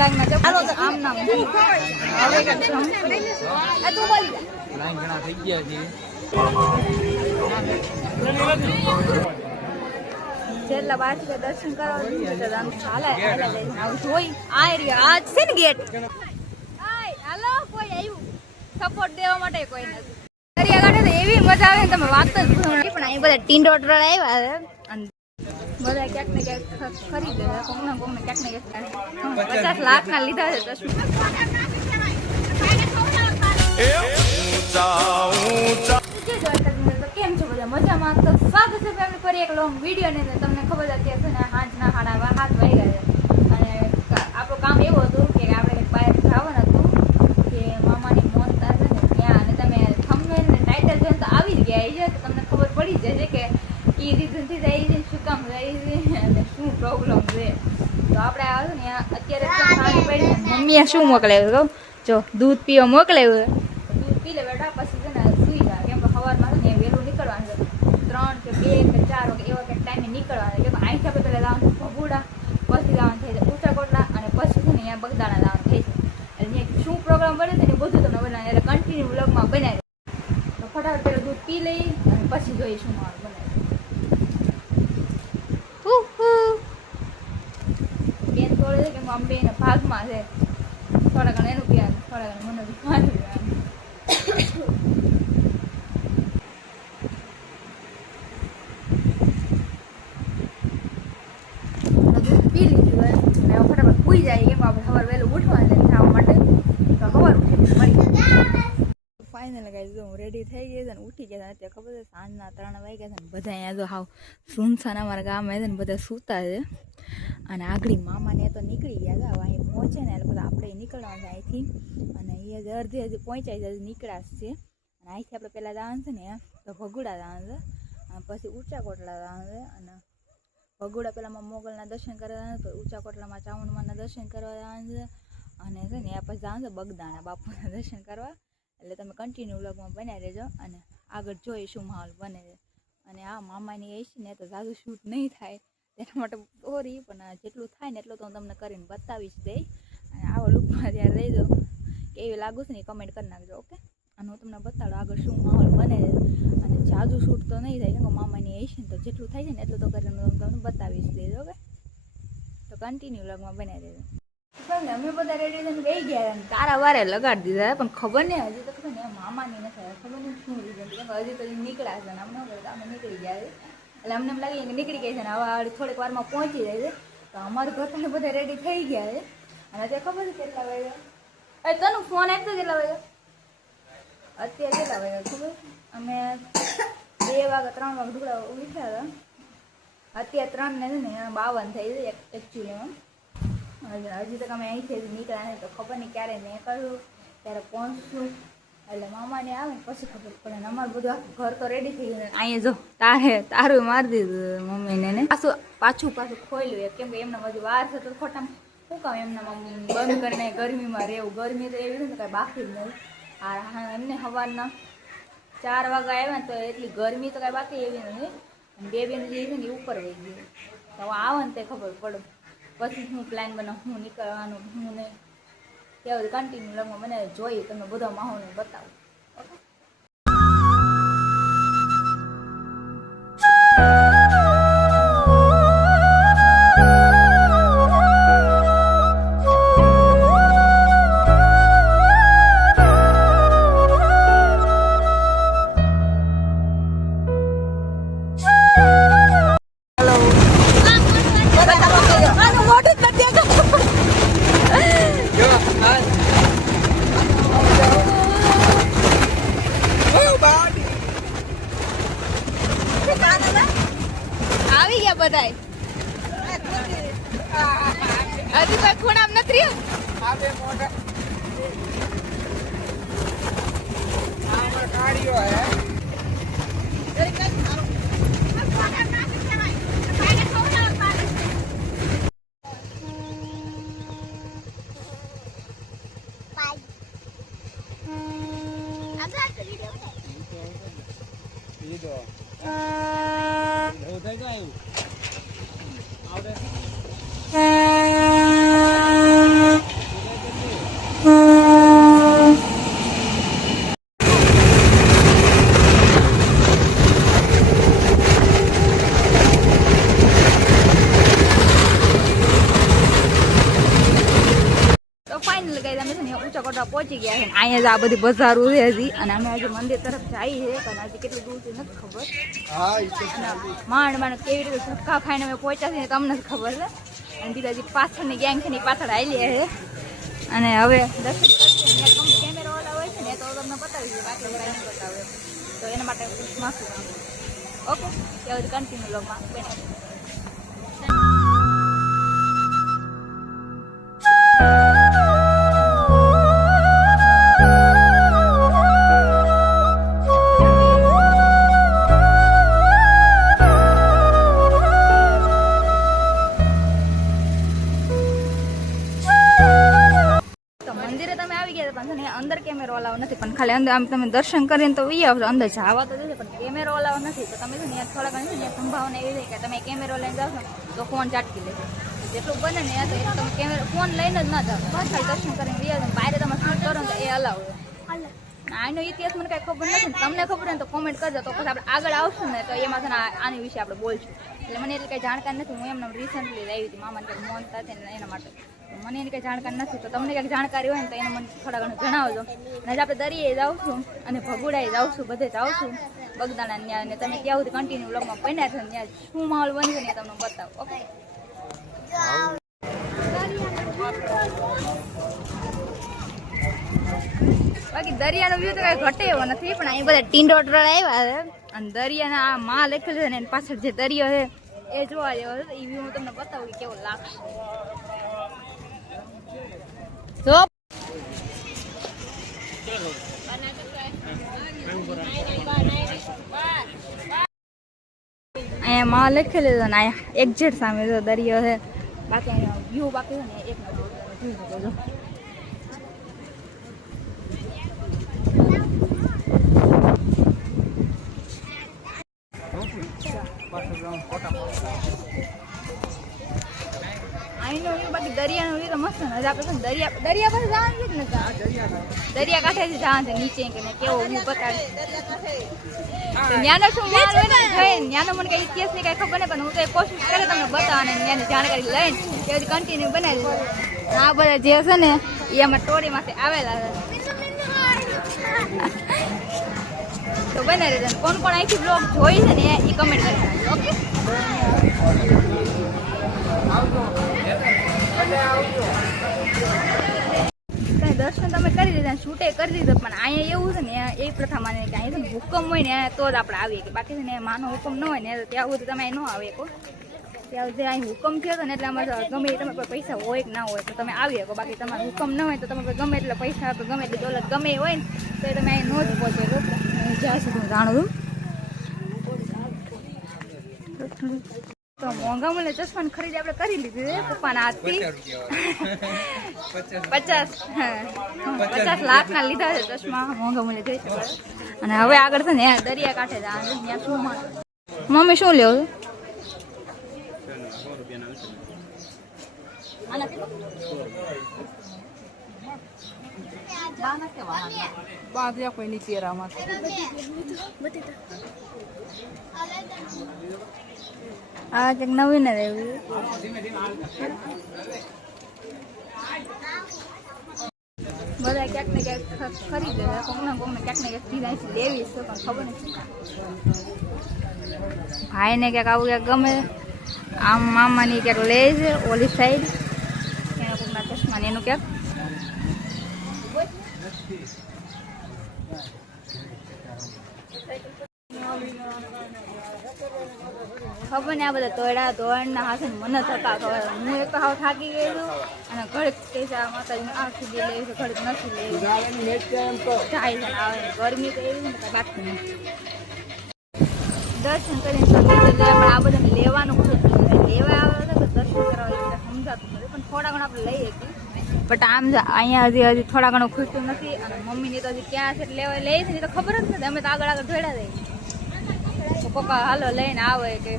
લાગના છે આમ નામ હવે તું બોલી લાઈન ઘણા થઈ ગયા છે જેટલા બાકી દર્શન કરવા ચાલે જોઈ આ એરિયા આ છે ને ગેટ હાલો કોઈ આવ્યું સપોર્ટ દેવા માટે કોઈ નથી દરિયાકાંઠે તો એવી મજા આવે ને તમે વાત જ પણ અહીં બધા ટીંડોટર આવ્યા છે બધા ક્યાંક ને ક્યાંક ખરીદે કોકને ક્યાંક ને ક્યાંક 50 લાખના લીધા છે ચશ્મા કેમ છો બધા મજામાં તો સ્વાગત છે ફેમિલી ફરી એક લોંગ વિડીયો ને તમને ખબર હતી હશે ને સાંજના 7:30 વાગ્યા છે અને આપણું કામ એવું હતું કે આપણે બહાર જવાનું હતું કે મામાની મોનતા છે ને ત્યાં અને તમે થંબનેલ ને ટાઇટલ જોઈને તો આવી જ ગયા છે તો તમને ખબર પડી જશે કે એ રીતથી જાય છે શું કામ જાય છે અને શું પ્રોબ્લેમ છે તો આપણે આવ્યું ને અત્યારે મમ્મીએ શું મોકલાવ્યું કહું જો દૂધ પીવા મોકલાવ્યું દૂધ પી લે બેટા પછી છે ને સુઈ જાય કેમ કે સવારમાં છે ને વહેલું નીકળવાનું છે 3 કે 2 કે 4 વાગે એવા કંઈક ટાઈમે નીકળવાનું કેમ કે અહીંથી આપણે પહેલાં જવાનું ભગુડા પછી જવાનું થઈ જાય ઊંચા કોટલા અને પછી છે ને અહીંયા બગદાણા જવાનું થઈ જાય એટલે ત્યાં શું પ્રોગ્રામ બને છે ને બધું તમને બનાવે એટલે કન્ટિન્યુ વ્લોગમાં બનાવી તો ફટાફટ પહેલાં દૂધ પી લઈ અને પછી જોઈએ શું મારું બનાવે બેન થોડે છે કે અમને એના ભાગમાં છે થોડા ઘણા એનું પીવાનું થોડા ઘણા મને મારું પીવાનું પી લીધું હોય અને ફટાફટ પૂઈ જાય એમ આપણે સવાર વહેલું ઉઠવાનું છે જવા માટે તો સવાર ઉઠી મળી ફાઇનલ ગાઈસ હું રેડી થઈ ગઈ અને ઉઠી ગયા અત્યારે ખબર છે સાંજના 3 વાગ્યા છે ને બધા અહીંયા તો હાવ સુનસાન અમારા ગામમાં છે ને બધા સૂતા છે અને આગળ મામાને તો નીકળી ગયા હતા હવે અહીં પહોંચે ને એટલે બધા આપણે નીકળવાનું છે અહીંથી અને એ અડધી હજી પહોંચાઈ જાય નીકળાશ છે અને અહીંથી આપણે પહેલાં જવાનું છે ને તો ભગુડા જવાનું છે અને પછી ઊંચા કોટલા જવાનું છે અને ભગુડા પહેલાંમાં મોગલના દર્શન કરવા જવાનું તો ઊંચા કોટલામાં ચામુંડમાના દર્શન કરવા જવાનું છે અને છે ને આ પછી જવાનું છે બગદાણા બાપુના દર્શન કરવા એટલે તમે કન્ટિન્યુ વ્લોગમાં બનાવી રહેજો અને આગળ જોઈએ શું માહોલ બને છે અને આ મામાની એ છે ને તો ઝાઝુ શૂટ નહીં થાય તેના માટે સોરી પણ જેટલું થાય ને એટલું તો હું તમને કરીને બતાવીશ દઈ અને આવો લુકમાં ત્યારે દઈ દો કેવી લાગુ છે ને એ કમેન્ટ કરી નાખજો ઓકે અને હું તમને બતાડું આગળ શું માહોલ બને છે અને ઝાઝુ શૂટ તો નહીં થાય કેમ કે મામાની એ છે ને તો જેટલું થાય છે ને એટલું તો કરીને હું તમને બતાવીશ દેજો ઓકે તો કન્ટિન્યુ વ્લોગમાં બનાવી દેજો અમે બધા રેડી થઈને રહી ગયા અને તારા વારે લગાડી દીધા પણ ખબર નહીં હજી તો ખબર ને મામાની નથી ખબર નહીં શું રીઝન કેમ કે હજી તો નીકળ્યા છે ને અમને કરતા અમે નીકળી ગયા છે એટલે અમને એમ લાગે કે નીકળી ગઈ છે ને હવે થોડીક વારમાં પહોંચી જાય છે તો અમારું ઘર તમે બધા રેડી થઈ ગયા છે અને અત્યારે ખબર છે કેટલા વાગ્યા તને ફોન આપતો કેટલા વાગ્યા અત્યારે કેટલા વાગ્યા ખબર અમે 2 વાગે 3 વાગે ઢુકડા ઉઠ્યા હતા અત્યારે 3 ને છે ને 52 થઈ છે એકચ્યુઅલીમાં હજી તક અમે અહીંથી નીકળ્યા નહીં તો ખબર નહીં ક્યારે મેં કર્યું ત્યારે પહોંચશું એટલે મામાને આવે ને પછી ખબર પડે ને અમારું બધું આખું ઘર તો રેડી થઈ ગયું અહીંયા જો તારું મારી દીધું મમ્મીને ને પાછું ખોલ્યું કેમ કે એમના બધું વાર છે તો ખોટા શું કામ એમના બંધ કરીને ગરમીમાં રહેવું ગરમી તો એવી ને કાંઈ બાકી જ નહીં આ એમને સવારના 4 વાગ્યા આવ્યા ને તો એટલી ગરમી તો કાંઈ બાકી એવી નથી અને બેબીને જે છે ને એ ઉપર વહી ગયું તો આવે ને તે ખબર પડે પછી હું પ્લાન બનાવું હું નીકળવાનું હું નહીં ત્યાં કન્ટિન્યુ લગમાં મને જોઈએ તમે બધા માહોલ બતાવો ઓકે આવી ગયા બધા હજી કોઈ ખૂણામ નથી રહ્યો આ બે મોટા આમાં કાઢ્યો હે ફાઇનલ ગાઈસ અમે છે ને ઊંચા કોટડા પહોંચી ગયા છે. અહીંયા જ આ બધી બજારો છે હજી, અને અમે હજી મંદિર તરફ જઈએ છે, પણ હજી કેટલું દૂર છે નથી ખબર. માંડ માંડ કેવી રીતે ધક્કા ખાઈને અમે પહોંચ્યા છીએ તમને જ ખબર છે. અને બીજા હજી પાછળની ગેંગ છે ને પાછળ આવી છે. અને હવે દર્શન કરીએ કેમેરા વાળા હોય છે ને તો તમને બતાવી દઈએ, બાકી નહીં બતાવે તો એના માટે માફી માંગુ. ઓકે, ત્યાં સુધી કન્ટિન્યુ લોગમાં અંદર કેમેરો અલાવ નથી, પણ ખાલી અંદર આમ તમે દર્શન કરીને તો વી આવશો, અંદર જવા તો જશે પણ કેમેરો અલાવ નથી. તો તમે છે ને થોડા ઘણી છે સંભાવના એવી છે કે તમે કેમેરો લઈને જાવ તો ફોન ચાટકી લેશે. જેટલું બને ને તો તમે કેમેરો ફોન લઈને જ ના જાવ, ખાલી દર્શન કરીને વી આવશો. બહાર તમે શૂટ કરો ને તો એ અલાવ છે. આનો ઇતિહાસ મને કાંઈ ખબર નથી, તમને ખબર હોય તો કોમેન્ટ કરજો, તો પછી આપણે આગળ આવશું ને તો એમાં છે ને આની વિશે આપણે બોલશું. એટલે મને એટલે કંઈ જાણકાર નથી. હું એમને રિસન્ટલી લાવી હતી મામાને કંઈક મોન સાથે ને એના માટે, મને એની કંઈ જાણકાર નથી. તો તમને કંઈક જાણકારી હોય ને તો એને મને થોડા ઘણું જણાવજો. અને આપણે દરિયાએ જાવશું અને ભગુડાએ જાવશું, બધે જાવશું બગદાણા ત્યાં, અને તમે ત્યાં સુધી કન્ટિન્યુ બ્લોગમાં બન્યા છે. ત્યાં શું માહોલ બનશે ને તમને બતાવો. ઓકે, બાકી દરિયાનો વ્યૂ તો કઈ ઘટે એવો નથી, પણ અહીં બધા ટીંડોટર આવ્યા છે અને દરિયાના આ માં લખેલું છે ને એની પાછળ જે દરિયો છે એ જોવા જેવો છે. એ વ્યૂ હું તમને બતાવું કે કેવો લાગશે. જો અહીંયા માં લખેલું છે ને અહીંયા એક્ઝેક્ટ સામે જો દરિયો છે. બાકી અહીંયા વ્યૂ બાકી છે ને એક જોઈ શકો છો. અહીંનો વ્યૂ બાકી દરિયાનો વ્યૂ તો મસ્ત ને. આપણે દરિયા પાસે જવાનું છે ને, દરિયા કાંઠેથી જવાનું છે નીચે કે કેવો વ્યૂ બતાવે. ત્યાંનો શું માલ હોય ને ત્યાંનો મને કઈ ઇતિહાસ ની કઈ ખબર નહીં, પણ હું તો કોશિશ કરે તમને બતાવવાની ત્યાંની જાણકારી લઈને તે કન્ટિન્યુ બનાવી દઉં. આ બધા જે છે ને એ અમારા સ્ટોરીમાંથી આવેલા છે. તો બને રહેજો. કોણ કોણ અહીંથી બ્લોગ જોઈ છે ને એ કમેન્ટ કરી નાખજો. ઓકે, કઈ દર્શન તમે કરી દીધા, શૂટે કરી દીધું, પણ અહીંયા એવું છે ને એ પ્રથા માને કે અહીંયા હુકમ હોય ને તો જ આપણે આવીએ. કે બાકી છે ને માનો હુકમ ન હોય ને ત્યાં સુધી તમે ન આવે. ત્યાં જે અહીં હુકમ થયો હતો ને એટલે અમારે ગમે એ તમે પૈસા હોય કે ના હોય તો તમે આવી શકો. બાકી તમારે હુકમ ન હોય તો તમે ગમે એટલે પૈસા આપે, ગમે એટલી દોલત ગમે એ હોય ને તો તમે અહીં ન જ પહોંચે. જ્યાં સુધી હું જાણું છું તો મોંઘા મૂલ્ય ચશ્માની ખરીદી આપણે કરી લીધી છે પપ્પાના હાથથી. 50 લાખના લીધા છે ચશ્મા, મોંઘા મૂલ્ય જોઈ શકો. અને હવે આગળ છે ને દરિયા કાંઠે જવાનું. ત્યાં શું મમ્મી શું લેવું છે? કોઈ નીચે રામાં આ કંઈક નવી ને રહેવું. બધા ક્યાંક ને ક્યાંક ખરીદે, કોકને ક્યાંક ને ક્યાંક ચીજ અહીંથી લેવી છે પણ ખબર નથી. ભાઈને ક્યાંક આવું ક્યાંક ગમે, આમ મામાની ક્યાંક લે છે ઓલી સાઈડ એના કોકના ચશ્મા ને એનું ક્યાંક. ખબર ને આ બધા તોડા ધોવાણના હાથે મને થતા ખબર. હું એક તો હાવ થાકી ગઈ છું અને ઘડીક પૈસા માતાજી આ સુધી લેવી છે, ઘડીક નથી લેવી જાય છે. આવે ગરમી તો એવી ને બાકી નહીં. દર્શન કરીને પણ આ બધાને લેવાનું લેવા આવે તો દર્શન કરવા સમજાતું નથી, પણ થોડા ઘણા આપણે લઈએ છીએ. બટ આમ અહીંયા હજી થોડા ઘણું ખુશતું નથી. અને મમ્મીની તો હજી ક્યાં છે લેવા લે છે તો ખબર જ નથી. અમે તો આગળ જોડ્યા જઈએ તો પપ્પા હાલો લઈને આવે કે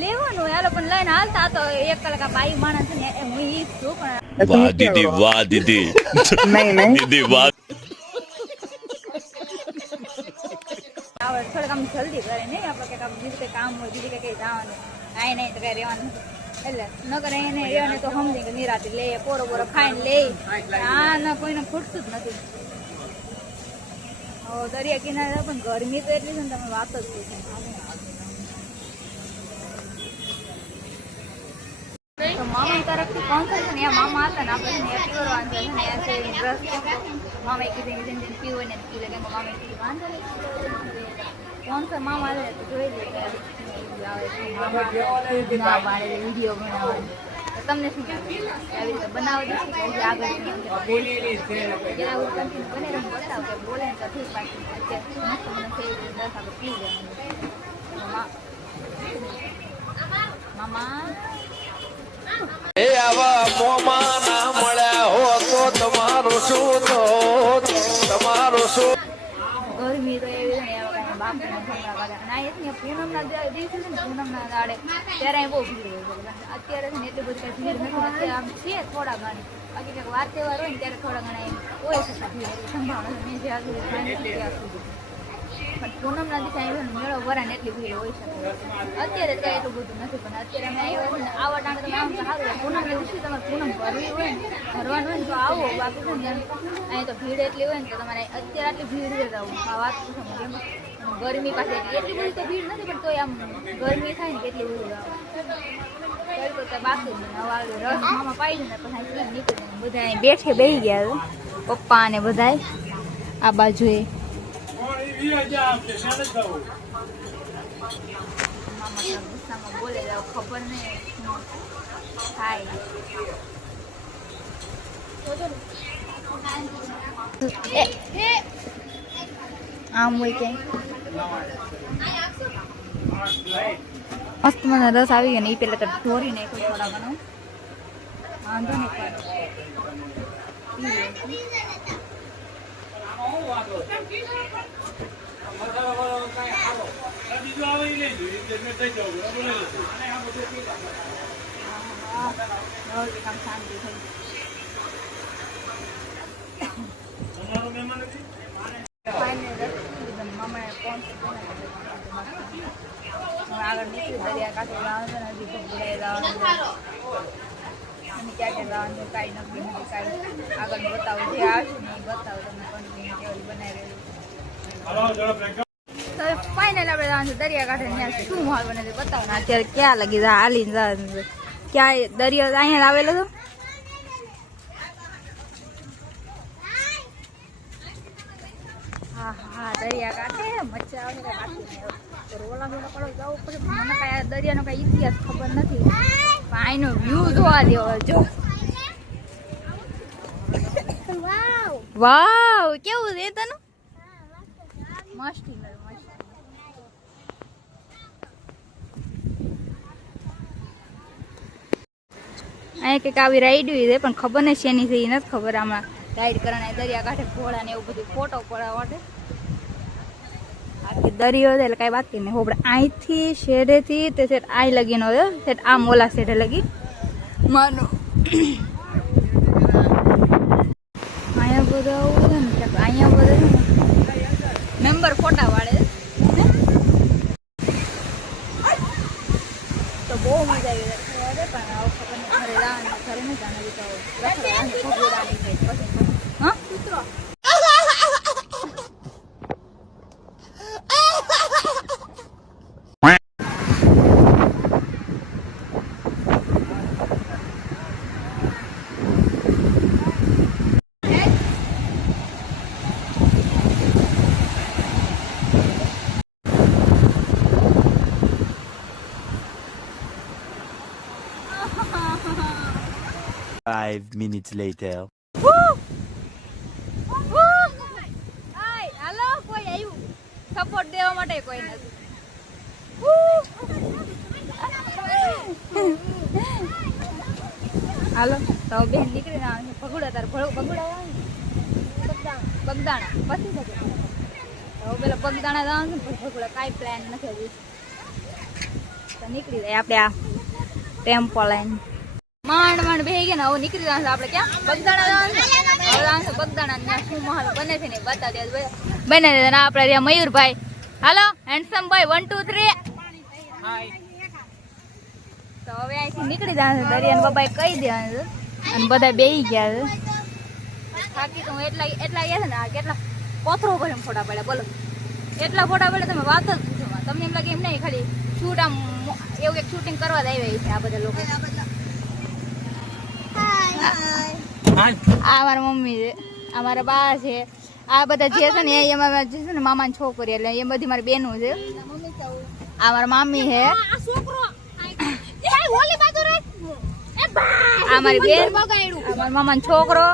લેવાનું હાલો, પણ લઈને હાલતા તો 1 કલાક બાઈ માણસ ને હું ઈ છું. પણ વાહ દીદી, વાહ દીદી, દીદી વાહ. થોડુંક આમ જલ્દી કરે નહીં આપણે કંઈક બીજું કંઈ કામ હોય, બીજું કંઈ જવાનું કાંઈ નહીં તો કંઈ રહેવાનું. એટલે નકર એને એને તો સમજી કે નિરાતે લે પોરો પોરો ખાઈને લે આ ના કોઈને ખૂટતું જ નથી. દરિયા કિનારે પણ ગરમી તો એટલી છે ને તમે વાત જ પૂછો. તો મામા તરફથી કોન્સર છે ને મામા હતા ને આપણે પ્યોર વાંધો છે ને રસ મામા કીધું પીવો ને પી લે મામા કીધું વાંધો નહીં કોન્સર મામા આવે તો જોઈ લે વિડીયો બનાવવાનો તમને શું આવી રીતે બનાવો દે આગળ બને બતાવ કે બોલે ને તો ઠીક બાકી અત્યારે પી લે મામા એ આવા મોમાં ના મળ્યા હો તો તમારું શું તો તમારું શું. ગરમી તો એવી ને એવા બાપ પૂનમના દિવસે છે ને પૂનમના દાડે ત્યારે બહુ ભીડ હોય અત્યારે છે ને એટલી બધી ભીડ નથી અત્યારે આમ છે થોડા ઘણી બાકી કંઈક વાર તહેવાર હોય ને ત્યારે થોડા ઘણા એમ હોય શકે ભીડ એટલી સંભાવના મેં જ્યાં સુધી ત્યાં સુધી પણ પૂનમના દિવસે આવ્યો ને મેળો વરાને એટલી ભીડ હોય શકે અત્યારે ત્યાં એટલું બધું નથી પણ અત્યારે અમે આવ્યો ને આવા ટાણે તમે આમ તો સારું પૂનમના દિવસે તમારે પૂનમ ભરવી હોય ને ભરવાનું હોય ને તો આવો બાકી છે ને અહીં તો ભીડ એટલી હોય ને તો તમારે અત્યારે આટલી ભીડ છે આવું આ વાત પૂછો કેમ ગરમી પાસે એટલી બધી તો ભીડ નથી પણ તોય આમ ગરમી થાય ને કેટલી બધી આવે બાકી રસ મામા પાઈ દે ને પછી નીકળી બધા બેઠે બેસી ગયા પપ્પા ને બધા આ બાજુએ ગુસ્સામાં બોલે જાવ ખબર નહીં થાય આમ હોય કે મસ્ત મને રસ આવી ગયો ને એ પેલા તો ઢોરી નાખ્યો થોડા ઘણો વાંધો નહીં શાંતિ થઈ આગળ નીકળી દરિયા કાંઠે જવાનું છે ને જવાનું અને ક્યાં ક્યાં જવાનું કાંઈ નક્કી નથી કાંઈ આગળ બતાવું જે આવશે ને એ બતાવું તમને કન્ટિન્યુ કેવું બનાવી રહ્યું તો ફાઇનલ આપણે જવાનું છે દરિયા કાંઠે ત્યાં શું માલ બને છે બતાવો ને અત્યારે ક્યાં લગી હાલીને જવાનું છે ક્યાં દરિયો અહીંયા આવેલો હતો હા હા દરિયા કાંઠે મચ્છા આવે રોલા પડો જવું પડે મને કાંઈ દરિયાનો કાંઈ ઇતિહાસ ખબર નથી પણ અહીંનો વ્યૂ જોવા દેવો જો વાવ કેવું છે તને મસ્ત અહીંયા કંઈક આવી રાઈડ છે પણ ખબર નહીં શેની છે એ નથી ખબર આમાં રાઈડ કરવાના દરિયા કાંઠે ઘોડા ને એવું બધું ફોટો પડવા માટે દરિયો એટલે કઈ બાકી નહીં હોબડે અહીંથી શેડેથી તે સેટ આઈ લગીનો સેટ આ મોલા શેડે લગી માનો અહીંયા બધા આવું છે ને અહીંયા બધા છે ને મેમ્બર ફોટા વાળે તો બહુ મજા આવી પણ આવું ખબર નહીં ઘરે જવાનું ઘરે નહીં જાણે હા કૂતરો Five minutes later. હાલો કોઈ આવ્યું સપોર્ટ દેવા માટે કોઈ નથી હાલો તો બેન નીકળીને આવે છે ભગુડા તાર ભગુડા બગદાણા પછી શકે હવે પેલા બગદાણા જવાનું છે ભગુડા કાંઈ પ્લાન નથી હજી તો નીકળી જાય આપણે આ ટેમ્પો લાઈન માંડ માંડ બેહી ગયા ને હવે નીકળી જવાનું આપણે ક્યાં બગદાણા જવાનું છે હવે જવાનું છે બગદાણા ત્યાં શું મહાલ બને છે ને બતાવી દે બને છે આપણે રહ્યા મયુરભાઈ હાલો હેન્ડસમ ભાઈ 1 2 3 હાય તો હવે અહીંથી નીકળી જાય છે દરિયાને બાબાએ કહી દેવાનું છે અને બધા બેસી ગયા છે થાકી તો હું એટલા ગયા છે ને આ કેટલા પથરો ભરીને ફોટા પડ્યા બોલો એટલા ફોટા પડ્યા તમે વાત જ પૂછો તમને એમ લાગે એમ નહીં ખાલી શૂટ આમ એવું એક શૂટિંગ કરવા જ આવ્યા છે આ બધા લોકો આ મારા મમ્મી છે આ મારા બા છે આ બધા જે છે ને એમાં જે છે ને મામાની છોકરી એટલે એ બધી મારી બેનો છે આ મારા મામી છે આ મારી બેન આ મારા મામાનો છોકરો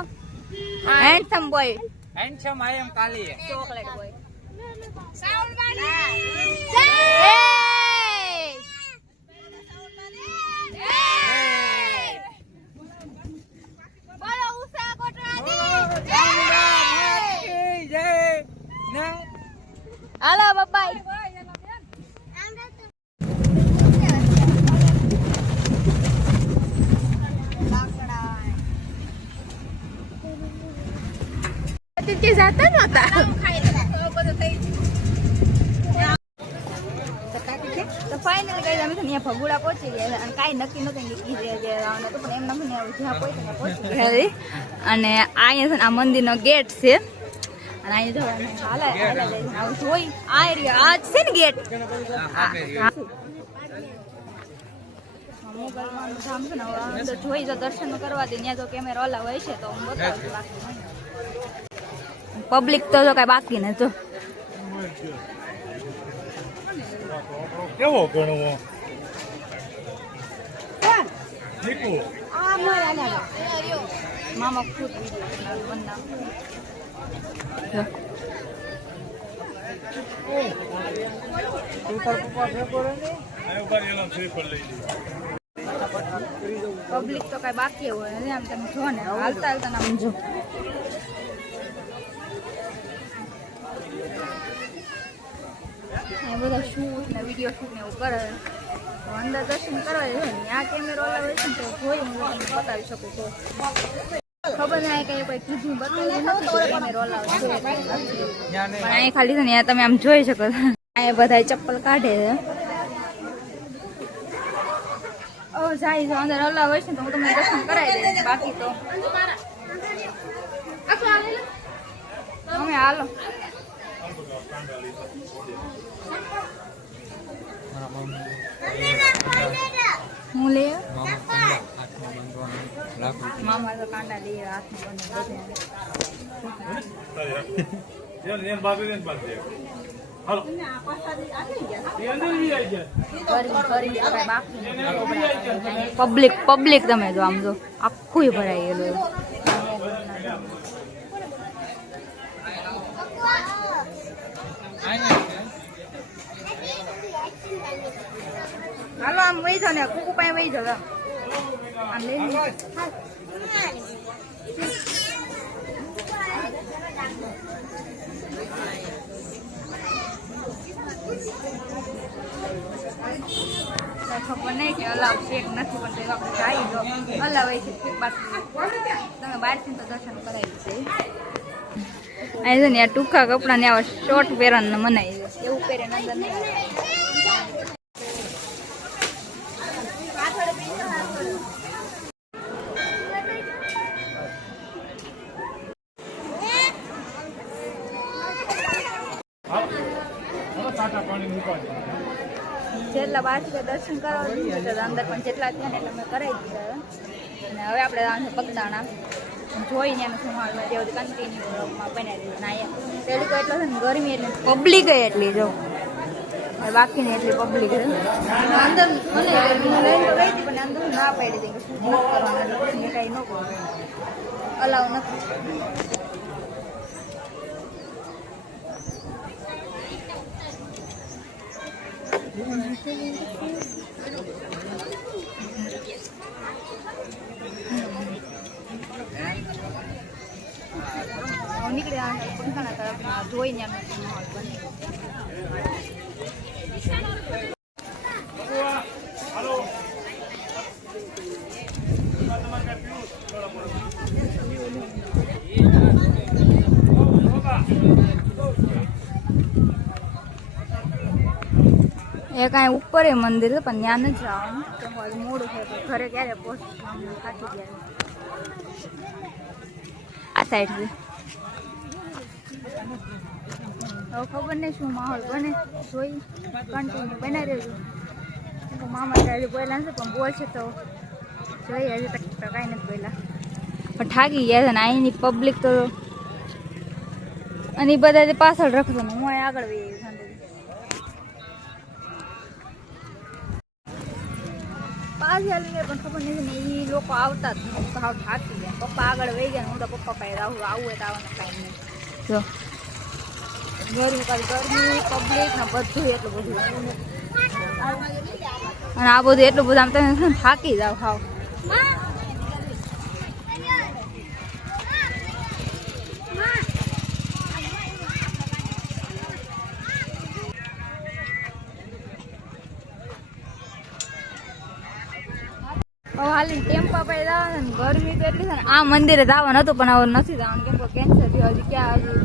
handsome boy handsome I am કાલી ચોકલેટ બોય હાલો બાય જાતા નહોતા તો ફાઇનલ ગઈ અમે ત્યાં ભગુડા પહોંચી ગયા અને કાંઈ નક્કી નતું કે ઈ જગ્યાએ જવાનું હતું પણ એમ નથી જ્યાં પહોંચી ગયા અને અહીંયા છે ને આ મંદિરનો ગેટ છે અને અહીંયા જો હાલા જોઈ આ એરિયા આ છે ને ગેટ જોઈ જો દર્શન કરવા દે ત્યાં જો કેમેરો અલાવ હોય છે તો હું બતાવું પબ્લિક તો જો કઈ બાકી ને જો કેવો ગણવો મામા ખુદ વિડીયો પબ્લિક તો કઈ બાકી હોય ને આમ તમે જો ને હાલતા હાલતા આમ જો બધા શૂટ ને વિડીયો શૂટ ને એવું કરે તો અંદર દર્શન કરવા જાય ને આ કેમેરો અલાવ હોય ને તો જોઈ હું તમને બતાવી શકું તો ખબર નહીં કઈ કોઈ કીધું બતાવ્યું નથી કેમેરો અલાવ છે પણ અહીં ખાલી છે ને તમે આમ જોઈ શકો અહીંયા બધા ચપ્પલ કાઢે છે જાય જો અંદર અલાવ હોય છે તો હું તમને દર્શન કરાવી દઈશ બાકી તો અમે હાલો હું લે મામા તો કાંડા લે હાથમાં પબ્લિક તમે જો આમ જો આખું ભરાઈ ગયેલું હાલો આમ વહી જાવ ને કુકુ પાસે વહી જાવ આમ લઈ ખબર નહીં કે અલાવ છે કે નથી પણ આપણે જાય તો અલાવ હોય છે તમે બહારથી તો દર્શન કરાવી છે અહીં છે ને આ ટૂંકા કપડાં ને આવા શોર્ટ પહેરવાને મનાય છે એવું પહેરે અંદર નહીં જેટલા બહારથી દર્શન કરવા અંદર પણ જેટલા થયા ને એટલે અમે કરાવી દીધા અને હવે આપણે જવાનું છે પગદાણા જોઈને એનું શું હાલ જેવું કન્ટિન્યુમાં બનાવી દીધું ને અહીંયા પેલું તો એટલો છે ને ગરમી એટલે પબ્લિક એટલી જો બાકીની એટલી પબ્લિક છે અંદર મને ગરમી લઈને તો ગઈ હતી પણ અંદર ના પાડી હતી કે શું કરવાનું એટલે પછી કાંઈ ન કરું અલાવ નથી નીકળ્યા પંખાના તરફ જોઈને માહોલ બને એ કાંઈ ઉપર એ મંદિર છે પણ ત્યાં નથી જવાનું કેમ કે હજી મોડું છે તો ઘરે ક્યારે પહોંચશું ખાતી ગયા આ સાઈડ છે હવે ખબર નહીં શું માહોલ બને જોઈ કન્ટિન્યુ બનાવી રહેજો મામા હજી બોલ્યા છે પણ બોલશે તો જોઈએ હજી તક કાંઈ નથી બોલ્યા પણ થાકી ગયા છે ને અહીંની પબ્લિક તો અને એ બધા પાછળ રખશે ને હું આગળ વહી પાછળ પણ ખબર નથી ને એ લોકો આવતા જ નથી સાવ થાકી ગયા પપ્પા આગળ વહી ગયા હું તો પપ્પા પાસે આવું હોય તો આવવાનું કાંઈ નહીં જો ગરમી પબ્લિક ને બધું એટલું બધું અને આ બધું એટલું બધું આમ તમે થાકી જાવ હાવ હાલી ટેમ્પા પાસે જવાનું ને ગરમી તો એટલી છે ને આ મંદિરે જવાનું હતું પણ હવે નથી જવાનું કેમ કે કેન્સર થયું હજી ક્યાં હજી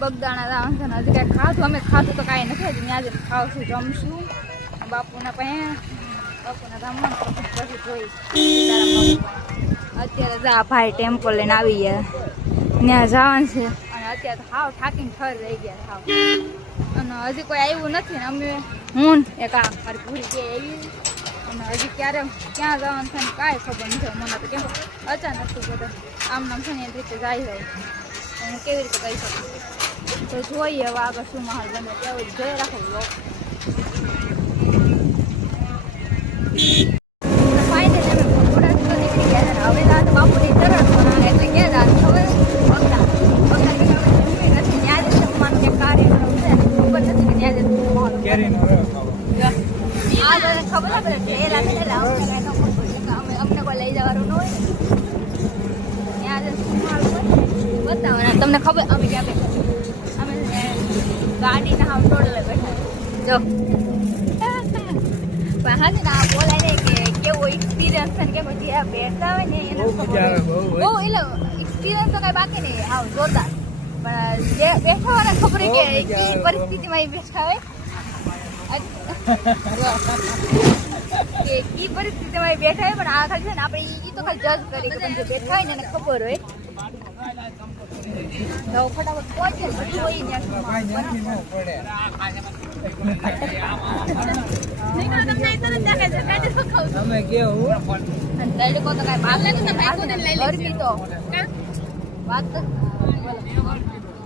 બગદાણા જવાનું છે ને હજી કાંઈ ખાધું અમે ખાધું તો કાંઈ નથી હજી ત્યાં જઈને ખાવશું જમશું બાપુના પાસે બાપુના ધામમાં પછી જોઈશ અત્યારે જા ભાઈ ટેમ્પલ લઈને આવી ગયા ત્યાં જવાનું છે અને અત્યારે તો હાવ થાકીને ઠર રહી ગયા હાવ અને હજી કોઈ આવ્યું નથી ને અમે હું એક આ મારી પૂરી કે આવી અને હજી ક્યારે ક્યાં જવાનું છે ને કાંઈ ખબર નથી મને તો કેમ અચાનક તો બધા આમ નામ છે ને એ રીતે જાય રહું હું કેવી રીતે કહી શકું તો જોઈએ હવે આગળ શું માહોલ બને ત્યાં જોઈ રાખો ફાઇનલી અમે થોડા તો નીકળી ગયા છે હવે રાત બાપુની તરત એટલે ક્યાં રાત હવે નથી ત્યાં જ જમવાનું કે કાર્યક્રમ છે ખબર નથી કે ત્યાં જ માહોલ આ બધા ખબર આપણે ઢેલા ઢેલા અમને કોઈ લઈ જવાનું ન હોય ત્યાં જ માહોલ હોય બતાવવાના તમને ખબર અમે ક્યાં બેઠા અમે ગાડીના હાવ ટોડલે બેઠા જો પણ હા છે ને આ બોલાય ને કે કેવો એક્સપિરિયન્સ છે ને કે પછી આ બેઠા હોય ને એને ખબર બહુ એટલે એક્સપિરિયન્સ તો કઈ બાકી નહીં હાવ જોરદાર પણ જે બેઠા હોય ને ખબર કે કઈ પરિસ્થિતિમાં બેઠા હોય કે કી પરિસ્થિતિમાં બેઠા હોય પણ આ ખાલી છે ને આપણે ઈ તો ખાલી જજ કરી કે જે બેઠા હોય ને એને ખબર હોય તો ફટાફટ પહોંચે પછી હોય ને તમે કેવું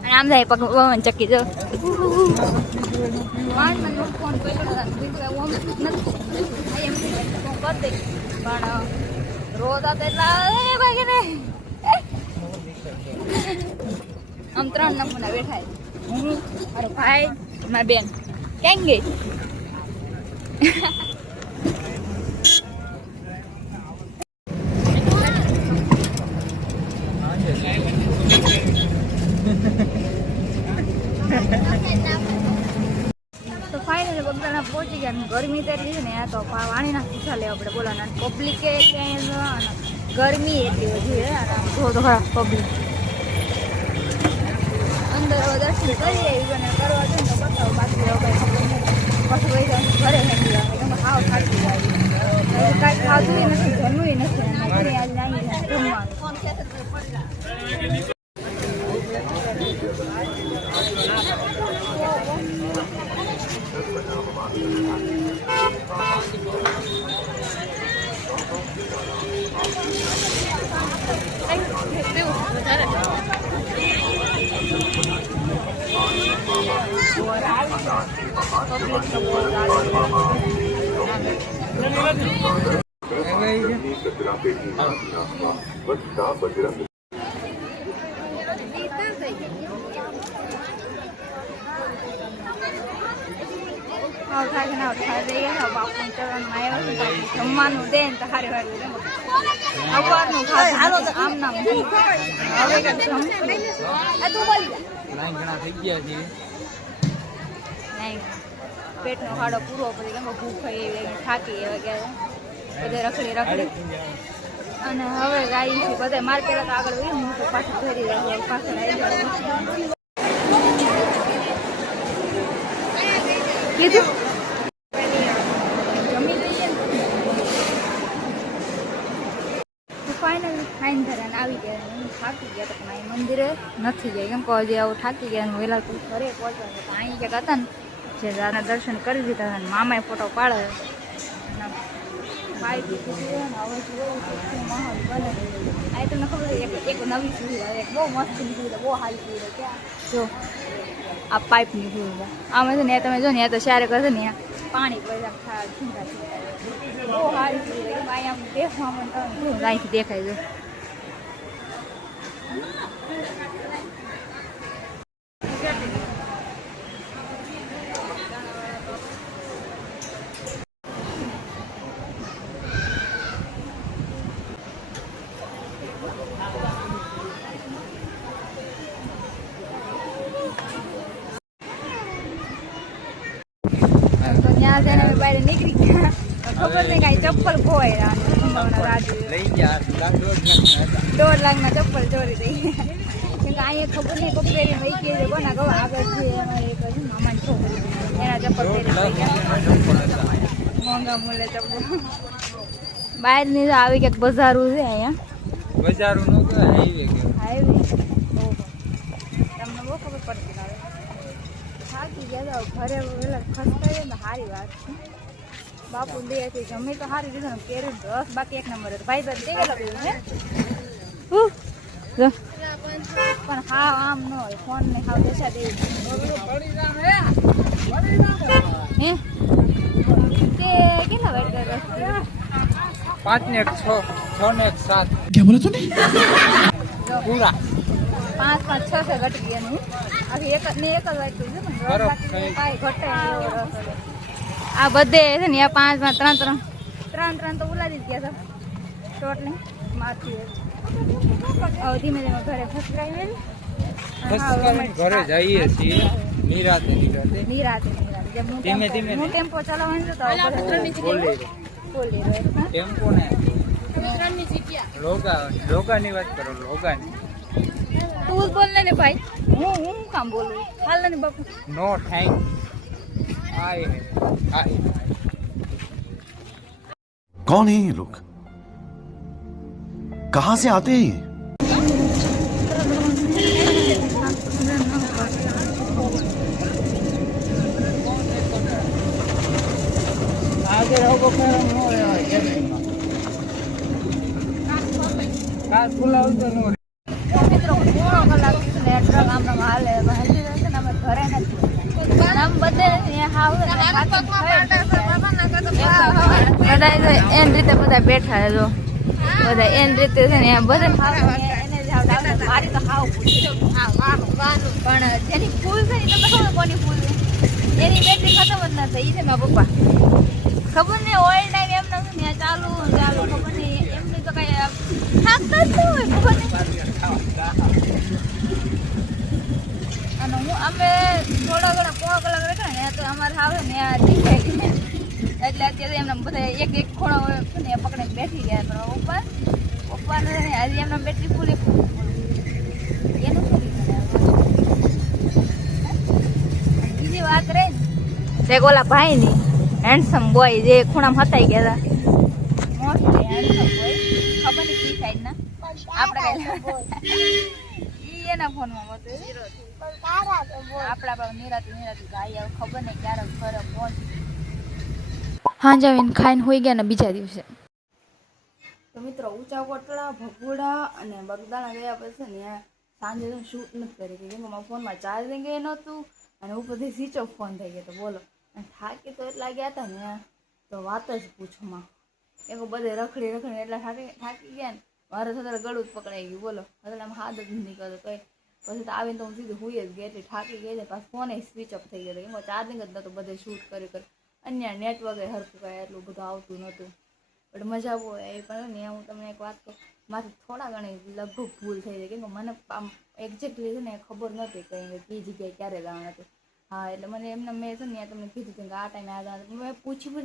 આમ થાય પવન ચક્કી જો ફોન પણ રોજ એટલા આમ 3 નમૂના બેઠા હું અરે ભાઈ મારી બેન ક્યાં ગઈ તો ફાઇનલી બગદાણા પહોંચી ગયા ગરમી તો એટલી છે ને આ તો પાણીના પૂછા લેવા પડે બોલાના પબ્લિક ગરમી એટલી બધી છે થોડો ખરાબ પબ્લિક અંદર હવે દર્શન કરીએ અને કરવા છે ને તો બતાવો બાકી હવે કઈ ખબર નથી પછી વહી જાઉં ઘરે નથી જવાનું હાવ થાકી જાય કાંઈ ખાધું નથી જમવું નથી આજ નાની જમવાનું જમવાનું દે ને તો સારી વાર સવારનું ખાધું આમ નામ હવે પેટનો ખાડો પૂરો પછી કેમ ભૂખ થાકી એવા ગયા બધે રખડી અને હવે ગાઈ છે બધા માર પેલા તો આગળ વહી હું પાછું ઘરી રહી પાછળ આવી કીધું આવી ગયા હું થાકી ગયા હતા પણ અહીં મંદિરે નથી ગયા કેમ કે હજી આવું થાકી ગયા વહેલા તું ઘરે પહોંચવા તો અહીં ક્યાંક હતા ને જે રાના દર્શન કરી દીધા અને મામાએ ફોટો પાડે બાઈ દીધું હવે જોયું માહોલ બને અહીં તમને ખબર એક નવી સુવિધા એક બહુ મસ્તની સુવિધા બહુ સારી સુવિધા ક્યાં જો આ પાઇપની સુવિધા આમાં છે ને તમે જો ને તો શેરે કરશે ને પાણી બધા ઠંડા બહુ સારી સુવિધા અહીંયા દેખવામાં અહીંથી દેખાય જો ત્યાં જઈને અમે બહાર નીકળી ગયા ખબર નહીં કાંઈ ચપ્પલ ખોવાય સંભાવના રાજુ લઈ ગયા 1.5 લાખના ચપ્પલ ચોરી થઈ ગયા કેમ કે અહીંયા ખબર નહીં કપડેરી વહી ગઈ છે કોના કહો આગળ છે અમારે એક મામાની છોકરી એના ચપ્પલ પહેરી મોંઘા મૂલ્ય ચપ્પલ બહારની આવી ક્યાંક બજારું છે અહીંયા બજારું નો તો હાઈવે ઓહો તમને બહુ ખબર પડતી ના થાકી ગયા ઘરે વહેલા ખસકાઈએ ને સારી વાત છે બાપુ દે જમી તો સારી દીધું ને પહેરી 10 બાકી 1 નંબર ભાઈ બન તે ગયેલો દીધું ને પણ હા આમ ન હોય ફોન ને હાવ દેશા દેવી હે કે કેટલા વેટ કરે 5 ને 6 6 ને 7 क्या बोला तूने? પૂરા 5 5 6 से घट गया नहीं अभी एक ने एक જ વાગ્યું છે પણ બરાબર. કાંઈ ઘટે આ બધે છે ને 5 માં 3 તો ઉલાડી જ ગયા હતા ટોટલી મારથી હવે ધીમે ધીમે ઘરે ફસરાઈ ઘરે જઈએ છીએ નિરાતે નિરાતે જેમ હું ધીમે ધીમે હું ટેમ્પો ચલાવવાનું તો બોલી બોલી ટેમ્પો ને લોગાની વાત કરો લોગાની તું જ બોલ ને ભાઈ હું કામ બોલું હાલ ને બાપુ નો થેન્ક આય कौन है ये लोग? कहाँ से आते हैं ये? આજે રોગો ફેરો નો હોય કાલ ખુલાવતો નો મિત્રો પૂરો કલાક ને ટ્રક આમ હાલે હજી રહેશે ને અમે ઘરે નથી આમ બધે હાવ બધા એન રીતે બધા બેઠા છે જો બધા એન રીતે છે ને બધા મારી તો હાવ પણ જેની ફૂલ છે એ તમને ખબર કોની ફૂલ છે એની બેટરી ખતમ જ ના થઈ છે મારા પપ્પા ખબર નહીં ઓઇલ ટાઈમ એમ નથી ને ચાલુ ખબર નહીં એમની તો કઈ થાકતા જ હોય ખબર નહીં અને અમે થોડા ઘણા પોણો કલાક રહેતા ને તો અમારે આવે ને આ દેખાય એટલે અત્યારે એમને બધા એક ખોળો ને પકડીને બેઠી ગયા પણ પપ્પાને હજી એમના બેટરી ફૂલ એનું બીજી વાત રહે ને ઓલા ભાઈ ની હેન્ડસમ બોય જે ખૂણામાં હતાઈ ગયા હતા મોસ્ટલી હેન્ડસમ બોય ખબર નહીં કઈ સાઈડ ના આપણે ઈ એના ફોનમાં હતું આપણા નિરાતી ગાઈ આવ ખબર નહીં ક્યારે ઘરે પહોંચી હાંજ આવીને ખાઈને હોઈ ગયા ને બીજા દિવસે તો મિત્રો ઊંચા કોટડા ભગોડા અને બગદાણા ગયા પછી ને સાંજે શૂટ નથી કરી કેમ કે મારા ફોનમાં ચાર્જિંગ એ નહોતું અને ઉપરથી સ્વિચ ઓફ ફોન થઈ ગયો તો બોલો અને થાકી તો એટલા ગયા હતા ને તો વાત જ પૂછોમાં એક બધે રખડી એટલા થાકી ગયા ને મારે થતા ગળું જ પકડાઈ ગયું બોલો એટલે આમ હાથ જ નહીં કરતો કઈ પછી તો આવીને તો હું સીધું હુઈ જ ગઈ એટલી થાકી ગઈ ને પાછું ફોન સ્વિચ ઓફ થઈ ગયો કેમ ચાર્જિંગ જ નહોતું બધે શૂટ કરી અન્ય નેટવર્ક હરખું કાંઈ એટલું બધું આવતું નહોતું પણ મજા બહુ એ પણ ને હું તમને એક વાત કહું મારે થોડા ઘણી લગભગ ભૂલ થઈ જાય કેમ કે મને આમ એક્ઝેક્ટલી છે ને ખબર નહોતી કઈ જગ્યાએ ક્યારે જવાનું હતું હા એટલે મને એમને મેં છે ને તમને કીધું હતું કે આ ટાઈમે આ જવાનું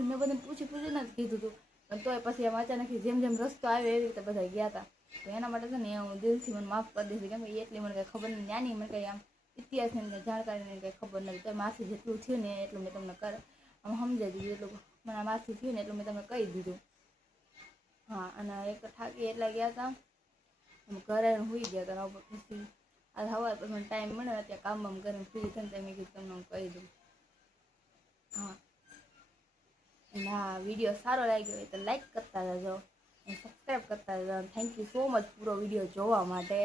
મેં બધાને પૂછીને જ કીધું હતું પણ તોય પછી આમ અચાનક જેમ રસ્તો આવ્યો એવી રીતે બધા ગયા હતા તો એના માટે છે ને હું દિલથી મને માફ કરી દઈશ કેમ કે એટલી મને કંઈ ખબર નહીં નાની મને કંઈ આમ ઇતિહાસની જાણકારીની કંઈ ખબર નથી તો માથી જેટલું થયું ને એટલું મેં તમને આમ સમજાવી દીધું એટલું મને માથી થયું ને એટલું મેં તમને કહી દીધું હા અને એક થાકી એટલા ગયા હતા ઘરે સુઈ ગયા તો પછી આ સવાર પછી ટાઈમ મળે અત્યારે કામ બામ કરીને ફ્રી થઈને તો મેં કીધું તમને હું કહી દઉં. હા, અને આ વિડીયો સારો લાગ્યો હોય તો લાઈક કરતા જજો અને સબસ્ક્રાઈબ કરતા જજો. થેન્ક યુ સો મચ પૂરો વિડીયો જોવા માટે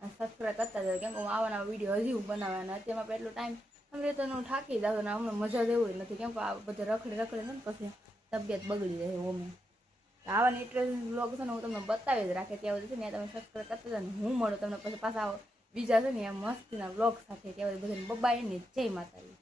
અને સબસ્ક્રાઈબ કરતા જજો. કેમ કે હું આવા વિડીયો હજી હું બનાવવાના અત્યારમાં આપણે એટલો ટાઈમ અમને તો હું થાકી જાઉં ને હમણાં મજા જેવું નથી. કેમ કે આ બધે રખડી ને પછી તબિયત બગડી જાય ઓમે. આવા ઇન્ટરેસ્ટિંગ બ્લોગ છે ને હું તમને બતાવી જ રાખે ત્યાં સુધી છે ને તમે સબસ્ક્રાઈબ કરતા જાઓ ને હું મળું તમને પછી પાછા બીજા છે ને એમ મસ્તીના બ્લોગ સાથે ત્યાં બધાને બબાઈ ને જય માતાજી.